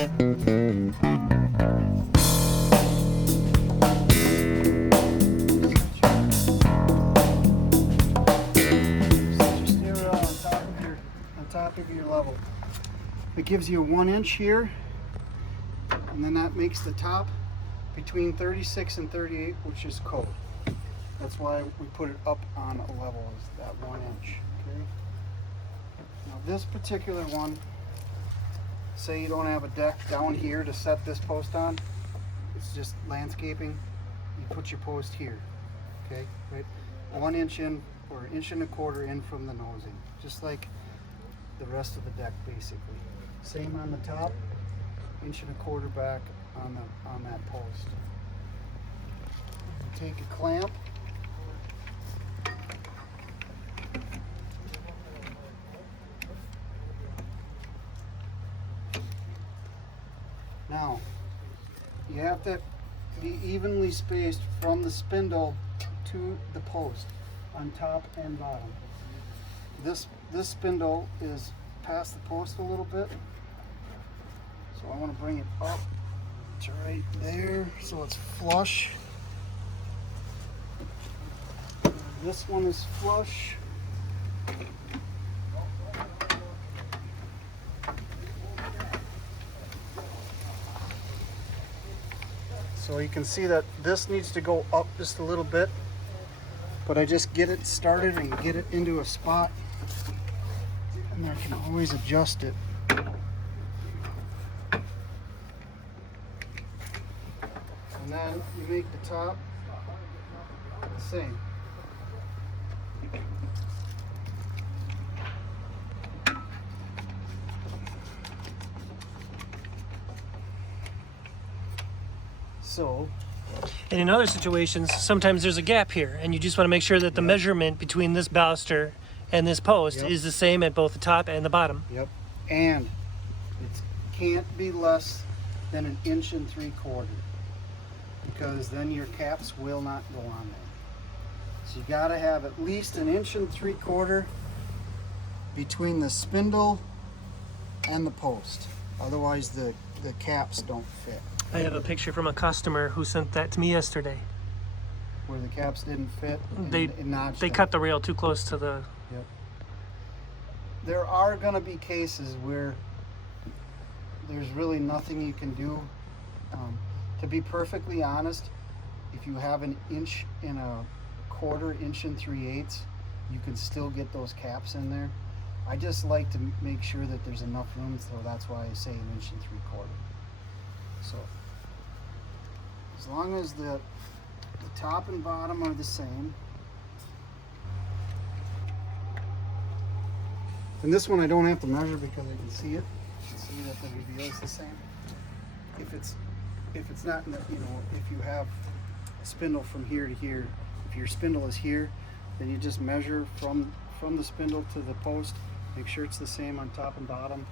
Top of your level. It gives you a 1 inch here, and then that makes the top between 36 and 38, which is code. That's why we put it up on a level, is that 1 inch. Okay. Now this particular one, say you don't have a deck down here to set this post on, it's just landscaping, you put your post here. Okay, right, 1 inch in or 1.25 inches in from the nosing, just like the rest of the deck basically. Same on the top, 1.25 inches back on that post. Take a clamp, now you have to be evenly spaced from the spindle to the post on top and bottom. This spindle is past the post a little bit, so I want to bring it up to right there so it's flush. This one is flush. So you can see that this needs to go up just a little bit, but I just get it started and get it into a spot, and I can always adjust it. And then you make the top the same. So, and in other situations, sometimes there's a gap here, and you just want to make sure that the measurement between this baluster and this post is the same at both the top and the bottom. Yep. And it can't be less than 1 3/4 inches, because then your caps will not go on there. So you got to have at least 1 3/4 inches between the spindle and the post. Otherwise the caps don't fit. I have a picture from a customer who sent that to me yesterday. Where the caps didn't fit, and they cut the rail too close to the... Yep. There are going to be cases where there's really nothing you can do. To be perfectly honest, if you have 1 1/4 inches, 1 3/8, you can still get those caps in there. I just like to make sure that there's enough room, so that's why I say 1 3/4 inches. So as long as the top and bottom are the same. And this one I don't have to measure because I can see it. You can see that the reveal is the same. If it's not, if you have a spindle from here to here, if your spindle is here, then you just measure from the spindle to the post. Make sure it's the same on top and bottom.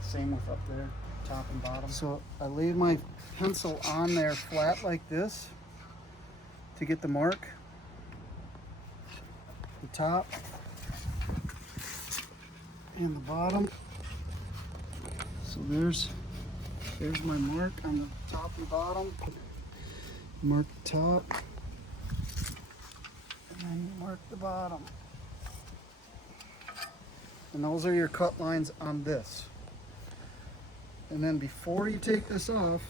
Same with up there, top and bottom. So I laid my pencil on there flat like this to get the mark. The top and the bottom. So there's my mark on the top and bottom. Mark the top, and then you mark the bottom. And those are your cut lines on this. And then before you take this off,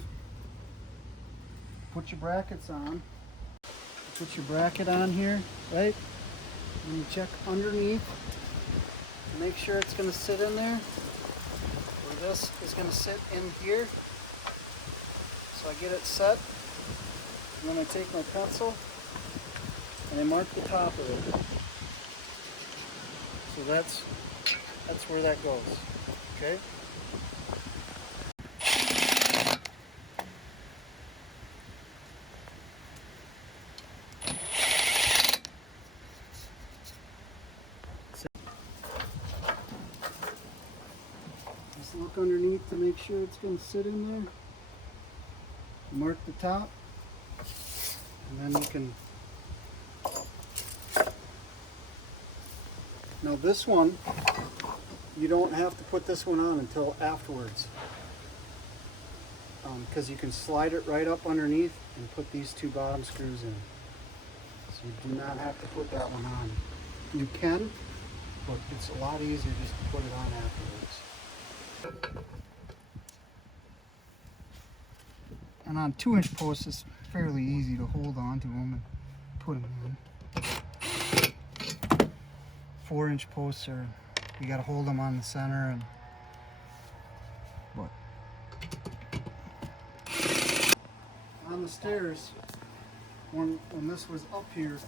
put your brackets on. Put your bracket on here, right? And you check underneath to make sure it's going to sit in there. Where this is going to sit in here. So I get it set. And then I take my pencil and I mark the top of it. So that's where that goes. Okay? Just look underneath to make sure it's going to sit in there. Mark the top, and then you can. Now this one, you don't have to put this one on until afterwards. because you can slide it right up underneath and put these two bottom screws in. So you do not have to put that one on. You can, but it's a lot easier just to put it on afterwards. And on 2-inch posts, it's fairly easy to hold on to them and put them in. 4-inch posts are, you got to hold them on the center, and on the stairs, when this was up here,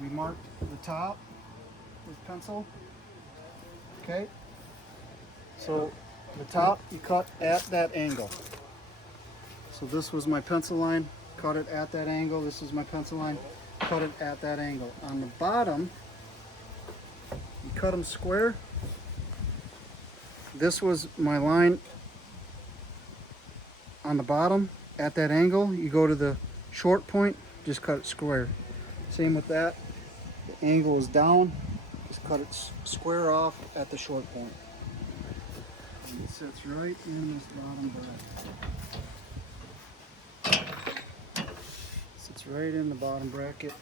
we marked the top with pencil. Okay, so the top you cut at that angle. So this was my pencil line, cut it at that angle. This is my pencil line, cut it at that angle. On the bottom, you cut them square. This was my line on the bottom at that angle. You go to the short point, just cut it square. Same with that. The angle is down, just cut it square off at the short point. And it sits right in this bottom bracket. Sits right in the bottom bracket,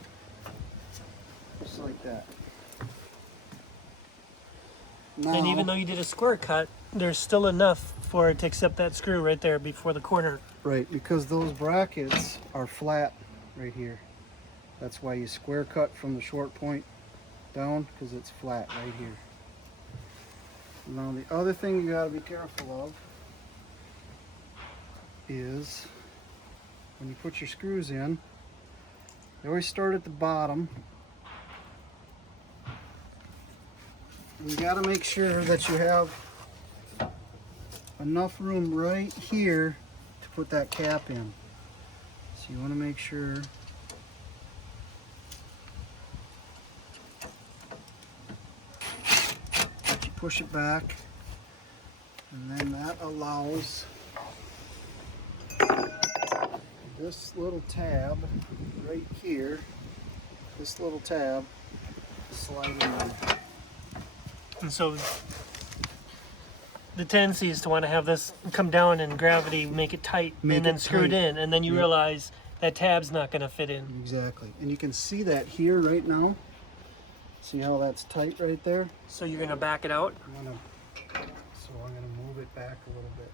just like that. Now, And even though you did a square cut, there's still enough for it to accept that screw right there before the corner. right, because those brackets are flat right here. That's why you square cut from the short point down, because it's flat right here. Now the other thing you got to be careful of is when you put your screws in, you always start at the bottom. You got to make sure that you have enough room right here to put that cap in. So you want to make sure that you push it back, and then that allows this little tab right here, this little tab, to slide in there. And so the tendency is to want to have this come down and gravity make it tight Make and then it screw it tight. in, and then you Yep. realize that tab's not going to fit in. Exactly. And you can see that here right now. See how that's tight right there? So you're going to back it out. I'm gonna move it back a little bit.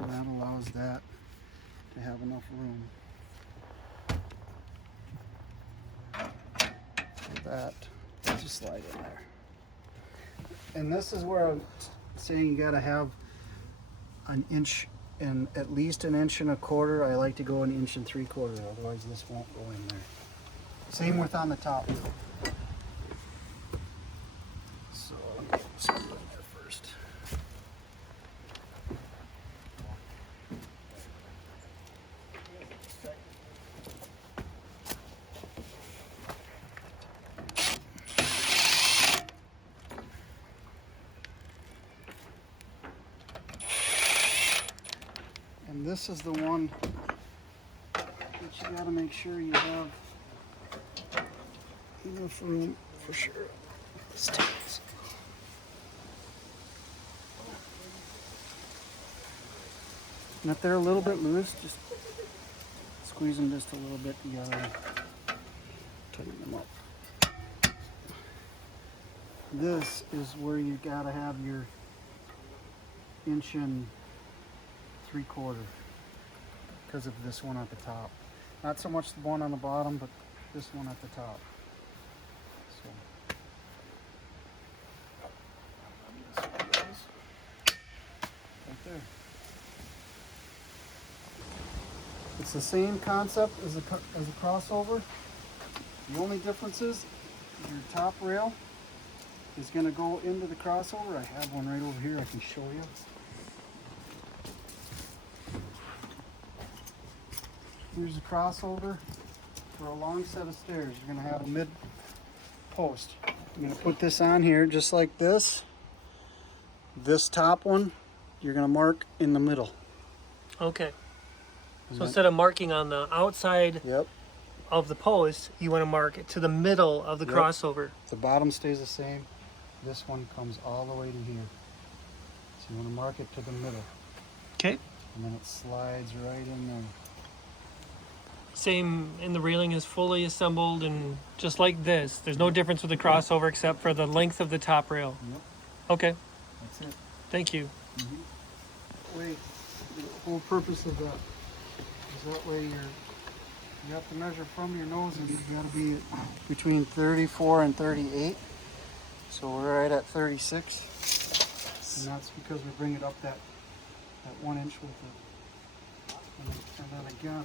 And that allows that to have enough room. That just slide in there. And this is where I'm saying you got to have an inch and at least an inch and a quarter. I like to go an inch and 3/4, otherwise this won't go in there. Same with on the top. So I'll screw it in there first. And this is the one that you got to make sure you have enough room for sure. Sticks. And if they're a little bit loose, just squeeze them just a little bit together and tighten them up. This is where you got to have your inch and 3/4 because of this one at the top. Not so much the one on the bottom, but this one at the top. So right there. It's the same concept as a crossover. The only difference is your top rail is going to go into the crossover. I have one right over here I can show you. Here's a crossover for a long set of stairs. You're going to have a mid post I'm going to put this on here just like this. This top one, you're going to mark in the middle. Okay. And So instead of marking on the outside Yep. of the post, you want to mark it to the middle of the Yep. crossover. The bottom stays the same. This one comes all the way to here. So you want to mark it to the middle. Okay. And then it slides right in there. Same, and the railing is fully assembled and just like this. There's no difference with the crossover except for the length of the top rail. Yep. Okay. That's it. Thank you. Wait, the whole purpose of that is that way you have to measure from your nose and you got to be between 34 and 38. So we're right at 36. And that's because we bring it up that 1 inch with it. And then again,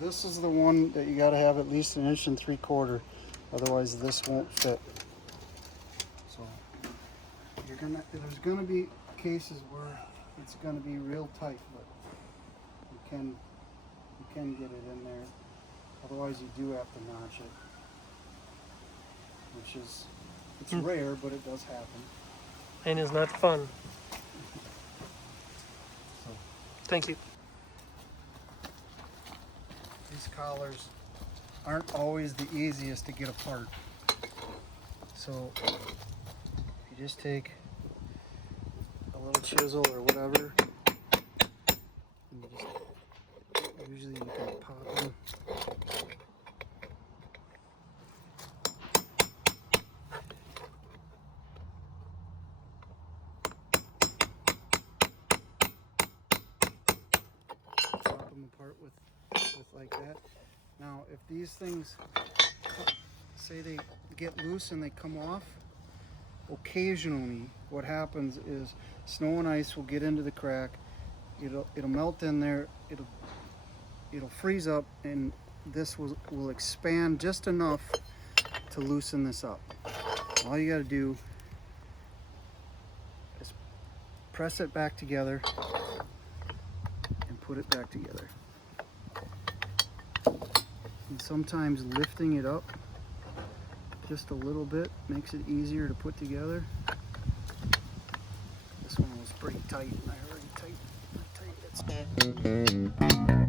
this is the one that you got to have at least 1 3/4 inches. Otherwise this won't fit. So there's gonna be cases where it's gonna be real tight, but you can get it in there. Otherwise you do have to notch it, which is it's rare, but it does happen. And is not fun. So Thank you. these collars aren't always the easiest to get apart. So you just take a little chisel or whatever, and usually you can pop them. Pop them apart with like that. Now, if these things, say they get loose and they come off, occasionally what happens is snow and ice will get into the crack. It'll melt in there. It'll freeze up, and this will expand just enough to loosen this up. All you got to do is press it back together and put it back together. And sometimes lifting it up just a little bit makes it easier to put together. This one was pretty tight, and I already tightened it.